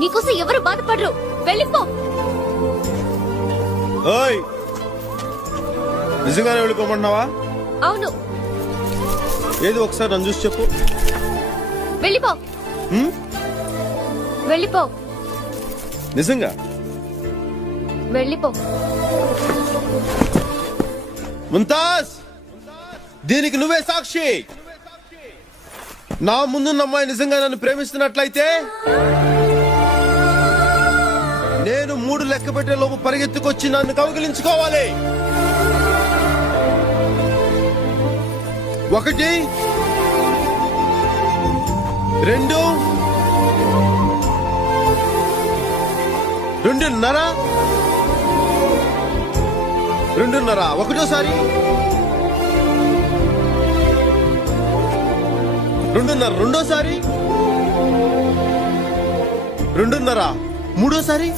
నీకోసం ఎవరు బాధపడరు. వెళ్ళిపో. ఓయ్, నిజంగానే వెళ్ళిపోమన్నావా? అవును, ఏది ఒకసారి నన్ను చూసి చెప్పు. వెళ్ళిపో. వెళ్ళిపో. నిజంగా వెళ్ళిపో. ముంతాజ్, దీనికి నువ్వే సాక్షి. నా ముందున్న అమ్మాయి నిజంగా నన్ను ప్రేమిస్తున్నట్లయితే నేను 3 లెక్క పెట్టే లోపు పరిగెత్తుకొచ్చి నన్ను కౌగిలించుకోవాలి. 1 2 2.5 2.5 ఒకటోసారి 2.5 రెండోసారి 2.5 మూడోసారి